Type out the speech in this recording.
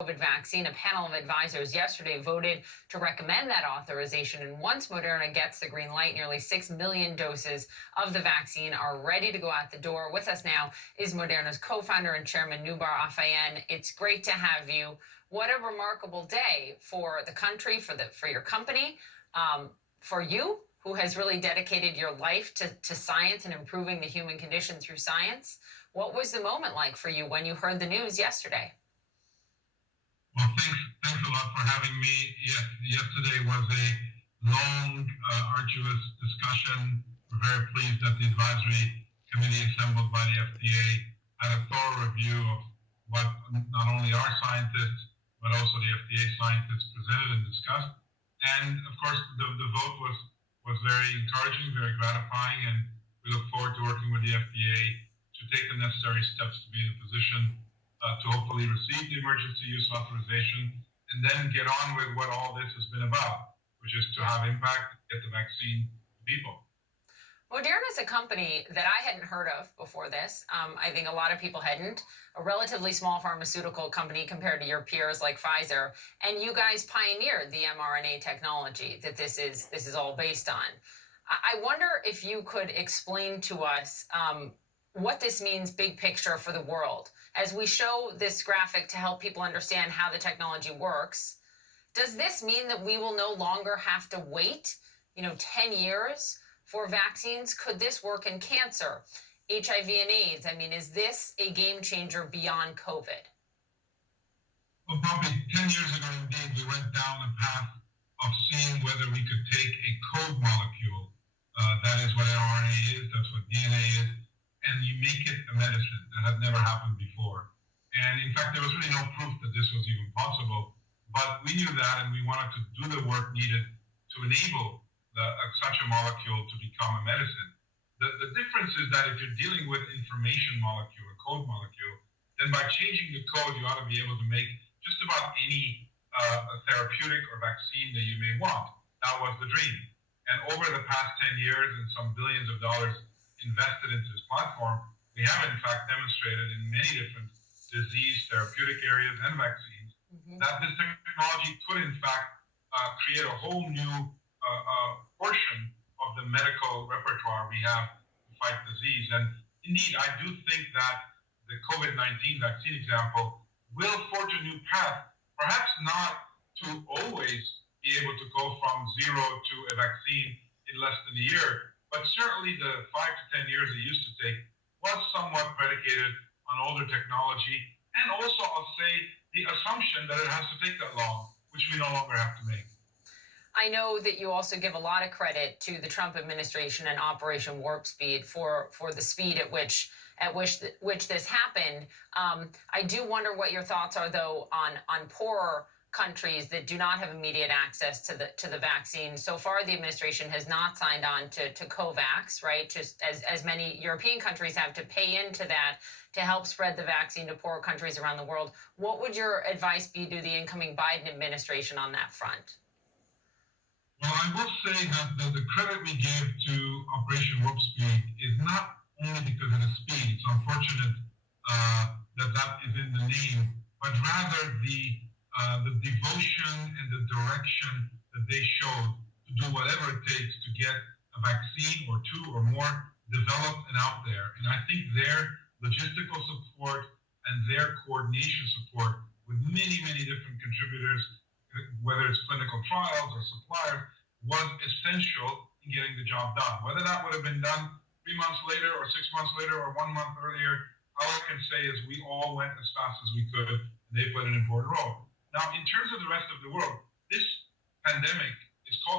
COVID vaccine, a panel of advisors yesterday voted to recommend that authorization. And once Moderna gets the green light, nearly 6 million doses of the vaccine are ready to go out the door. With us now is Moderna's co-founder and chairman, Noubar Afeyan. It's great to have you. What a remarkable day for the country, for your company, for you, who has really dedicated your life to science and improving the human condition through science. What was the moment like for you when you heard the news yesterday? Well, thanks a lot for having me. Yes, yesterday was a long, arduous discussion. We're very pleased that the advisory committee assembled by the FDA had a thorough review of what not only our scientists, but also the FDA scientists presented and discussed. And of course, the vote was very encouraging, very gratifying, and we look forward to working with the FDA to take the necessary steps to be in a position to hopefully receive the emergency use authorization and then get on with what all this has been about, which is to have impact, get the vaccine to people. Moderna is a company that I hadn't heard of before this. I think a lot of people hadn't. A relatively small pharmaceutical company compared to your peers like Pfizer, and you guys pioneered the mRNA technology that this is all based on. I wonder if you could explain to us what this means big picture for the world. As we show this graphic to help people understand how the technology works, does this mean that we will no longer have to wait, 10 years for vaccines? Could this work in cancer, HIV and AIDS? I mean, is this a game changer beyond COVID? Well, probably 10 years ago, indeed, we went down the path of seeing whether we could take a code molecule, that is what mRNA is, that's what DNA is, and you make it a medicine. That had never happened before. And in fact, there was really no proof that this was even possible. But we knew that, and we wanted to do the work needed to enable such a molecule to become a medicine. The difference is that if you're dealing with information molecule, a code molecule, then by changing the code, you ought to be able to make just about any therapeutic or vaccine that you may want. That was the dream. And over the past 10 years and some billions of dollars invested into this platform, we have in fact demonstrated in many different disease therapeutic areas and vaccines that this technology could in fact create a whole new portion of the medical repertoire we have to fight disease. And indeed, I do think that the COVID-19 vaccine example will forge a new path, perhaps not to always be able to go from zero to a vaccine in less than a year, but certainly the 5 to 10 years it used to take was somewhat predicated on older technology, and also I'll say the assumption that it has to take that long, which we no longer have to make. I know that you also give a lot of credit to the Trump administration and Operation Warp Speed for the speed at which this happened. I do wonder what your thoughts are, though, on poorer countries that do not have immediate access to the vaccine. So far, the administration has not signed on to COVAX, right? Just as many European countries have to pay into that to help spread the vaccine to poorer countries around the world. What would your advice be to the incoming Biden administration on that front? Well, I will say that the credit we give to Operation Warp Speed is not only because of the speed. It's unfortunate that is in the name, but rather the devotion and the direction that they showed to do whatever it takes to get a vaccine or two or more developed and out there. And I think their logistical support and their coordination support with many, many different contributors, whether it's clinical trials or suppliers, was essential in getting the job done. Whether that would have been done 3 months later or 6 months later or 1 month earlier, all I can say is we all went as fast as we could, and they played an important role. Now, in terms of the rest of the world, this pandemic